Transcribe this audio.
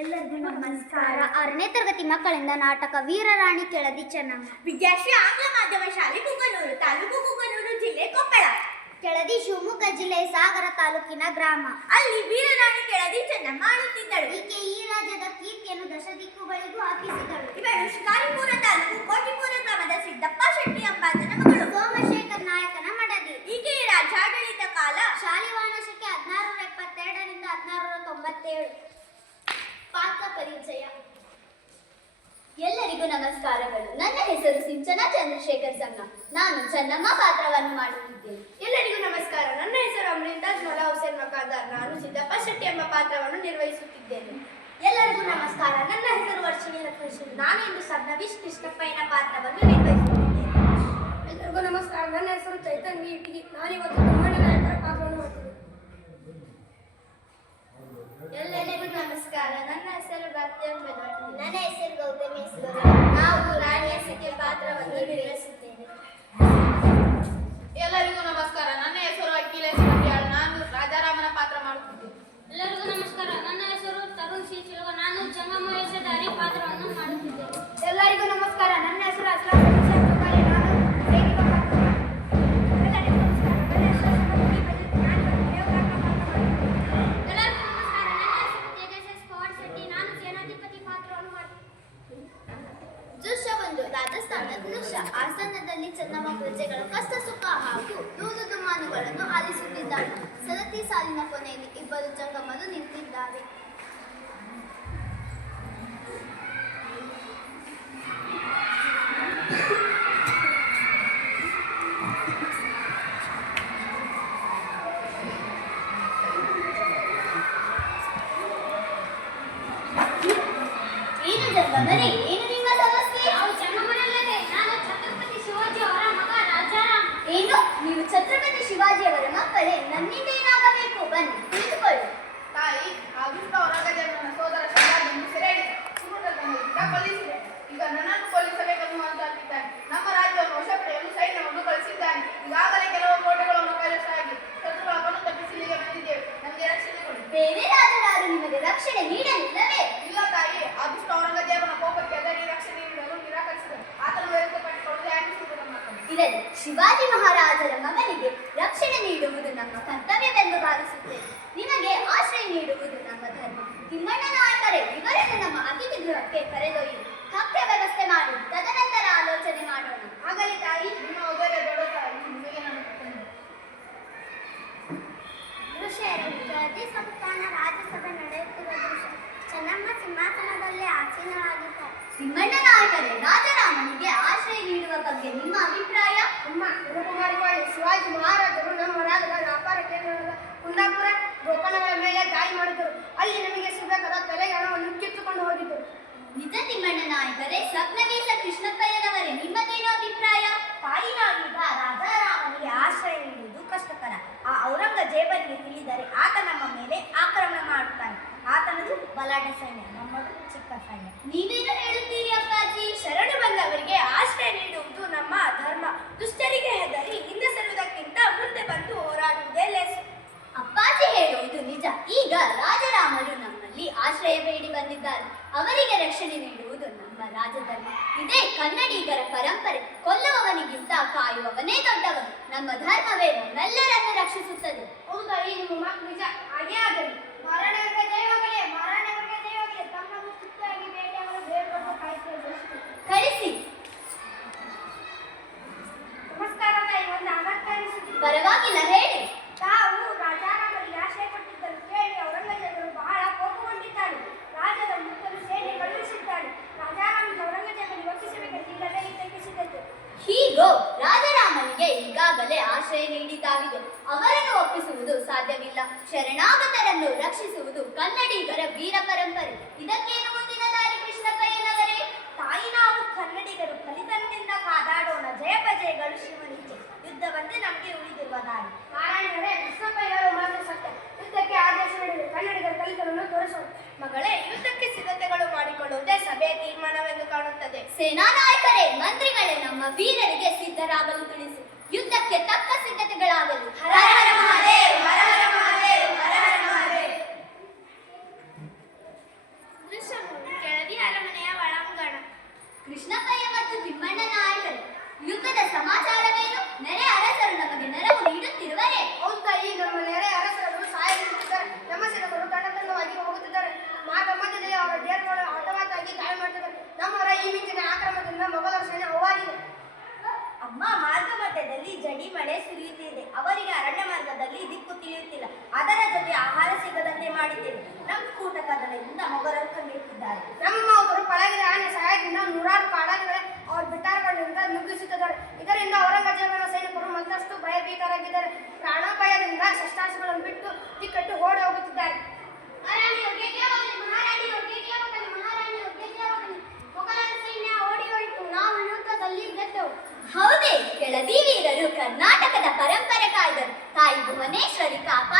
ಎಲ್ಲರಿಗೂ ನಮಸ್ಕಾರ. 6ನೇ ತರಗತಿ ಮಕ್ಕಳಿಂದ ನಾಟಕ ವೀರರಾಣಿ ಕೆಳದಿ ಚೆನ್ನಮ್ಮ. ವಿದ್ಯಾಶ್ರೀ ಆಂಗ್ಲ ಮಾಧ್ಯಮ ಶಾಲೆ ಕುಕನೂರು, ತಾಲೂಕು ಕುಕನೂರು, ಜಿಲ್ಲೆ ಕೊಪ್ಪಳ. ಕೆಳದಿ ಶಿವಮೊಗ್ಗ ಜಿಲ್ಲೆಯ ಸಾಗರ ತಾಲೂಕಿನ ಗ್ರಾಮ. ಅಲ್ಲಿ ವೀರರಾಣಿ ಕೆಳದಿ ಚೆನ್ನಮ್ಮ ಆಳುತ್ತಿದ್ದಳು. ಈಕೆ ಈ ರಾಜ್ಯದ ಕೀರ್ತಿಯನ್ನು ದಶ ದಿಕ್ಕುಗಳಿಗೂ ಹಾಕಿಸಿದಳು. ಇವಳು ಶಿಕಾರಿಪುರ ತಾಲೂಕು ಕೋಟಿಪುರ ಗ್ರಾಮದ ಸಿದ್ದಪ್ಪ ಶೆಟ್ಟಿ ಎಂಬಾತನ ಮಗಳು. ಸೋಮಶೇಖರ್ ನಾಯಕನ ಮಡದಿ. ಈಕೆಯ ರಾಜ್ಯಾಡಳಿತ ಕಾಲ ಶಾಲಿವಾಹನ ಶಕೆ 1672 ರಿಂದ 1697. ಪಾತ್ರ ಪರಿಚಯ. ಎಲ್ಲರಿಗೂ ನಮಸ್ಕಾರಗಳು. ನನ್ನ ಹೆಸರು ಸಿಂಚನಾ ಚಂದ್ರಶೇಖರ್ ಸಂಗ. ನಾನು ಚೆನ್ನಮ್ಮ ಪಾತ್ರವನ್ನು ಮಾಡುತ್ತಿದ್ದೇನೆ. ಎಲ್ಲರಿಗೂ ನಮಸ್ಕಾರ. ನನ್ನ ಹೆಸರು ಅಮೃತಾಜ್ ಮಲಾ ಹುಸೇನ್ ಮಕಾದಾರ್. ನಾನು ಸಿದ್ದಪ್ಪ ಶೆಟ್ಟಿ ಎಂಬ ಪಾತ್ರವನ್ನು ನಿರ್ವಹಿಸುತ್ತಿದ್ದೇನೆ. ಎಲ್ಲರಿಗೂ ನಮಸ್ಕಾರ. ನನ್ನ ಹೆಸರು ವರ್ಷಿಣಿ ಲಕ್ಷ್ಮೀ. ನಾನು ಇಂದು ಸಬ್ನವೀಶ್ ಕೃಷ್ಣಪ್ಪಯ್ಯನ ಪಾತ್ರವನ್ನು ನಿರ್ವಹಿಸುತ್ತಿದ್ದೇನೆ. ಎಲ್ಲರಿಗೂ ನಮಸ್ಕಾರ. ನನ್ನ ಹೆಸರು ಚೈತನ್ಯ ಇಟಗಿ. ನಾನಿವತ್ತು ಕನ್ನಡ ನಾಯಕರ ಪಾತ್ರವನ್ನು ಮಾಡ್ತೀನಿ. ಎಲ್ಲರಿಗೂ ನಮಸ್ಕಾರ. ನನ್ನ ಹೆಸರು ಭಕ್ತಿ. ನನ್ನ ಹೆಸರು ಗೌತಮಿ. ನಾವು ರಾಣಿಯ ಸ್ಥಿತಿಯ ಪಾತ್ರವನ್ನು ನಿರ್ವಹಿಸುತ್ತೇವೆ. ಎಲ್ಲರಿಗೂ ನಮಸ್ಕಾರ. ನನ್ನ ಹೆಸರು ಅಖಿಲೇಶ್ ಕಟ್ಯಾಳ್. ನಾನು ರಾಜಾರಾಮನ ಪಾತ್ರ ಮಾಡುತ್ತಿದ್ದೇನೆ. ಎಲ್ಲರಿಗೂ ನಮಸ್ಕಾರ. ನನ್ನ ಹೆಸರು ತರುಣ್ ಸಿ ಚಿಲುಗ. ನಾನು ಜಂಗಮ ವೇಷಧಾರಿ ಪಾತ್ರವನ್ನು ಮಾಡುತ್ತಿದ್ದೇನೆ. ಎಲ್ಲರಿಗೂ ನಮಸ್ಕಾರ. ನನ್ನ ಹೆಸರು ಅಸ್ಲಾಂ ತುಕಾರಿ. ನಾನು ಸೈನಿಕ ಪಾತ್ರ. ಎಲ್ಲರಿಗೂ ನಮಸ್ಕಾರ. ನನ್ನ ಹೆಸರು ಸಮರ್ಥಿ ಪ್ರದೀಪ್. ನಾನು ದೇವರಾಟ ಪಾತ್ರ ಮಾಡುತ್ತಿದ್ದೇನೆ. ಎಲ್ಲರಿಗೂ ನಮಸ್ಕಾರ. ನನ್ನ ಹೆಸರು ತೇಜಸ್ ಪವಾರ್ ಶೆಟ್ಟಿ. ನಾನು ಸೇನಾಧಿಪತಿ ಪಾತ್ರವನ್ನು ಮಾಡುತ್ತಿದ್ದೇನೆ. ದೃಶ್ಯ 1. ರಾಜಸ್ಥಾನದ ದೃಶ್ಯ. ಆಸ್ಥಾನದಲ್ಲಿ ಚೆನ್ನಮ್ಮ ಪ್ರಜೆಗಳ ಕಷ್ಟ ಸುಖ ಹಾಗೂ ದೂರು ದುಮಾನುಗಳನ್ನು ಆಲಿಸುತ್ತಿದ್ದಾಳೆ. ಸರತಿ ಸಾಲಿನ ಕೊನೆಯಲ್ಲಿ ಇಬ್ಬರು ಜಂಗಮರು ನಿಂತಿದ್ದಾರೆ. ಏನು ಜಂಗಮರೇ, ಏನು ನಿಮ್ಮ ಸಮಸ್ಯೆ? ನಾವು ಜಂಗಮರಲ್ಲದೆ ನಾನು ಛತ್ರಪತಿ ಶಿವಾಜಿ ಅವರ ಮಗ ರಾಜಾರಾಮ್. ಏನು, ನೀವು ಛತ್ರಪತಿ ಶಿವಾಜಿಯವರ ಮಕ್ಕಳೇ? ನನ್ನಿಂದ ಏನಾಗಬೇಕು? ಬನ್ನಿ ಕುಳಿತುಕೊಳ್ಳಿ. ತಾಯಿ, ಅದೃಷ್ಟ ಔರಂಗಜೇಬನ ಸೋದರ ಶಂಭಾಜಿಯನ್ನು ಸೆರೆ ಕೊಲ್ಲಿಸಿದೆ. ಈಗ ನನ್ನನ್ನು ಕೊಲ್ಲಿಸಬೇಕನ್ನುವಂತಾಗಿದ್ದಾನೆ. ನಮ್ಮ ರಾಜ್ಯವನ್ನು ವಶಪಡೆಯಲು ಸೈನ್ಯವನ್ನು ಕಳಿಸಿದ್ದಾನೆ. ಈಗಾಗಲೇ ಕೆಲವು ಕೋಟೆಗಳನ್ನು ಕೈವಶವಾಗಿ ಶತ್ರುಗಳ ಕಣ್ಣು ತಪ್ಪಿಸಿ ಇಲ್ಲಿಗೆ ಬಂದಿದ್ದೇವೆ. ನಮಗೆ ರಕ್ಷಣೆ ಕೊಡಿ. ಬೇರೆ ರಾಜರಾರು ನಿಮಗೆ ರಕ್ಷಣೆ ನೀಡಲಿಲ್ಲವೇ? ಇಲ್ಲ ತಾಯಿ, ಅದೃಷ್ಟ ಔರಂಗಜೇಬನ ಕೋಪಕ್ಕೆ ಹೆದರಿ ರಕ್ಷಣೆ ನೀಡಲು ನಿರಾಕರಿಸಿದರು. ಆತನ ವಿರುದ್ಧ ಕಟ್ಟಿಕೊಳ್ಳಲು ಯಾಕಿಸುವುದು ನಮ್ಮ ಕಣ್ಣು. ಇರಲಿ, ಶಿವಾಜಿ ಮಹಾರಾಜರ ಮಗನಿಗೆ ರಕ್ಷಣೆ ನೀಡುವುದು ನಮ್ಮ ಕರ್ತವ್ಯವೆಂದು ಭಾವಿಸುತ್ತೇವೆ. ನಿಮಗೆ ಆಶ್ರಯ ನೀಡುವುದು ನಮ್ಮ ಧರ್ಮ. ತಿಮ್ಮಣ್ಣ ನಾಯಕರೇ, ಇವರನ್ನು ನಮ್ಮ ಅತಿಥಿ ಗೃಹಕ್ಕೆ ಕರೆದೊಯ್ಯಿ ತಕ್ಕ ವ್ಯವಸ್ಥೆ ಮಾಡಿ ತದನಂತರ ಆಲೋಚನೆ ಮಾಡೋಣ. ಆಗಲಿ ತಾಯಿ, ನಿಮ್ಮ ಉದಯ ದೊಡ್ಡ ತಾಯಿ, ನಿಮಗೆ ನಾನು ಕೊಡುತ್ತೇನೆ. ದೃಶ್ಯ 2. ಕೆಳದಿ ಸಂಸ್ಥಾನ ರಾಜ್ಯಸಭೆ ನಡೆಯುತ್ತಿರುವ ದೃಶ್ಯ. ಚೆನ್ನಮ್ಮ ಸಿಂಹಾಸನದಲ್ಲೇ ಆಸೀನರಾಗಿದ್ದಾರೆ. ತಿಮ್ಮಣ್ಣ ನಾಯಕರೇ, ರಾಜರಾಮನಿಗೆ ಆಶ್ರಯ ನೀಡುವ ಬಗ್ಗೆ ನಿಮ್ಮ ಅಭಿಪ್ರಾಯ? ಅಮ್ಮ, ಕುಮಾರಿ ಶಿವಾಜಿ ಮಹಾರಾಜರು ನಮ್ಮ ರಾಜ್ಯದ ವ್ಯಾಪಾರ ಕೇಂದ್ರವಾದ ಕುಂದಾಪುರ ಗೋಕರ್ಣಗಳ ಮೇಲೆ ದಾಳಿ ಮಾಡಿದರು. ಅಲ್ಲಿ ನಮಗೆ ಸಿಗಬೇಕಾದ ತಲೆಗೆ ಹಣವನ್ನು ಕಿತ್ತುಕೊಂಡು ಹೋಗಿದ್ದರು. ನಿಜ ತಿಮ್ಮಣ್ಣ ನಾಯಕರೇ. ಸಪ್ನವೀಸ ಕೃಷ್ಣಪ್ಪಯ್ಯನವರೇ, ನಿಮ್ಮದೇನು ಅಭಿಪ್ರಾಯ? ತಾಯಿ, ನಾವೀಗ ರಾಜಾರಾಮನಿಗೆ ಆಶ್ರಯ ನೀಡುವುದು ಕಷ್ಟಕರ. ಆ ಔರಂಗಜೇಬನಿಗೆ ತಿಳಿದರೆ ಆತ ನಮ್ಮ ಮೇಲೆ ಆಕ್ರಮಣ ಮಾಡುತ್ತಾನೆ. ಆತನದು ಬಲಾಢ್ಯ ಸೈನ್ಯ, ನಮ್ಮದು ಚಿಕ್ಕ ಸೈನ್ಯ. ನೀವೇನು ಹೇಳುತ್ತೀರಿ ಅಪ್ಪಾಜಿ? ಶರಣು ಬಂದವರಿಗೆ ಆಶ್ರಯ ನೀಡುವುದು ನಮ್ಮ ಧರ್ಮ. ದುಷ್ಟರಿಗೆ ಹೆದರಿ ಹಿಂದೆ ಸರುವುದಕ್ಕಿಂತ ಮುಂದೆ ಬಂದು ಹೋರಾಡುವುದೇ ಲೇಸು. ಅಪ್ಪಾಜಿ ಹೇಳುವುದು ನಿಜ. ಈಗ ರಾಜರಾಮರು ನಮ್ಮಲ್ಲಿ ಆಶ್ರಯ ಬೇಡಿ ಬಂದಿದ್ದಾರೆ. ಅವರಿಗೆ ರಕ್ಷಣೆ ನೀಡುವುದು ನಮ್ಮ ರಾಜಧರ್ಮ. ಇದೇ ಕನ್ನಡಿಗರ ಪರಂಪರೆ. ಕೊಲ್ಲುವವನಿಗಿಂತ ಕಾಯುವವನೇ ದೊಡ್ಡವನು. ನಮ್ಮ ಧರ್ಮವೇ ನಮ್ಮೆಲ್ಲರನ್ನು ರಕ್ಷಿಸುತ್ತದೆ. ಹೌದಾ, ಈ ನಿಮ್ಮ ಮಾತು ನಿಜ. ಹಾಗೇ ಆಗಲಿ. ಮಹಾರಾಣಿಯವರಿಗೆ ಜಯವಾಗಲಿ. ಮಹಾರಾಣಿಯವರಿಗೆ ಜಯವಾಗಲಿ. ತಮ್ಮನ್ನು ಸುತ್ತಾಗಿ ಭೇಟಿಯಾಗಲು ಬೇಗ ಕಾಯ್ತು. ಕಳಿಸಿ. ನಮಸ್ಕಾರ ತಾಯಿ. ಒಂದು ಅಮರ್ಥ ಅನಿಸುತ್ತಿದೆ. ಪರವಾಗಿಲ್ಲ, ಹೇಳಿ. ತಾವು ರಾಜಾರಾಮರಿಗೆ ಆಶ್ರಯ ಕೊಟ್ಟಿದ್ದರು ಕೇಳಿ ಔರಂಗಜೇಬರು ಬಹಳ ಕೋಪಗೊಂಡಿದ್ದಾನೆ. ರಾಜದ ಮುತ್ತಲು ಸೇನೆ ಕಳುಹಿಸಿದ್ದಾನೆ. ರಾಜಾರಾಮನಿಗೆ ಔರಂಗಜೇಬನಿಗೆ ಒಪ್ಪಿಸಬೇಕೆಂದು ಈಗಲೇ ನಿರ್ಣಯಿಸಿದದ್ದು. ಹೀಗೋ, ರಾಜರಾಮನಿಗೆ ಈಗಾಗಲೇ ಆಶ್ರಯ ನೀಡಿದ್ದಾಗಿದೆ. ಅವರನ್ನು ಒಪ್ಪಿಸುವುದು ಸಾಧ್ಯವಿಲ್ಲ. ಶರಣಾಗತರನ್ನು ರಕ್ಷಿಸುವುದು ಕನ್ನಡಿಗರ ವೀರ ಪರಂಪರೆ. ಇದಕ್ಕೇನು ಮುಂದಿನ ದಾರಿ ಕೃಷ್ಣಪ್ಪಯ್ಯನವರೇ? ತಾಯಿ, ನಾವು ಕನ್ನಡಿಗರು ಕಲಿತನದಿಂದ ಕಾದಾಡೋಣ. ಜಯಪಜಯಗಳು ಶಿವನಿಚ್ಛೆ. ಯುದ್ಧವಂತೆ ನಮಗೆ ಉಳಿದಿರುವ ದಾರಿ. ನಾರಾಯಣರೇ, ಕೃಷ್ಣಪ್ಪಯ್ಯರು ಮಾತ್ರ ಸತ್ಯ. ಯುದ್ಧಕ್ಕೆ ಆದೇಶ ನೀಡಿದೆ. ಕನ್ನಡಿಗರ ಕಲಿತನನ್ನು ತೋರಿಸೋಣ. ಮಗಳೇ, ಯುದ್ಧಕ್ಕೆ ಸಿದ್ಧತೆಗಳು ಮಾಡಿಕೊಳ್ಳುವುದೇ ಸಭೆಯ ತೀರ್ಮಾನವೆಂದು ಕಾಣುತ್ತದೆ. ಸೇನಾ ನಾಯಕರೇ, ಮಂತ್ರಿಗಳೇ, ನಮ್ಮ ವೀರರಿಗೆ ಸಿದ್ಧರಾಗಲು ತಿಳಿಸಿ. ಯುದ್ಧಕ್ಕೆ ತಕ್ಕ ಸಿದ್ಧತೆಗಳಾಗಲು. ಹರ ಹರ ಮಹಾದೇವ್, ಹರ ಹರ ಮಹಾದೇವ್, ಹರ ಹರ ಮಹಾದೇವ್. ಶಸ್ತ್ರಾಸ್ತ್ರಗಳನ್ನು ಬಿಟ್ಟು ದಿಕ್ಕಟ್ಟು ಓಡಿ ಹೋಗುತ್ತಿದ್ದಾರೆ. ಮೊಘಲರ ಸೈನ್ಯ ಓಡಿ ಹೋಯಿತು. ನಾವು ಯುದ್ಧದಲ್ಲಿ ಗೆದ್ದೆವು. ಹೌದೇ? ಕೆಳದಿ ವೀರರು ಕರ್ನಾಟಕದ ಪರಂಪರೆ ಕಾಯ್ದರು. ತಾಯಿ ಭುವನೇಶ್ವರಿ ಕಾಪಾಡಿದರು.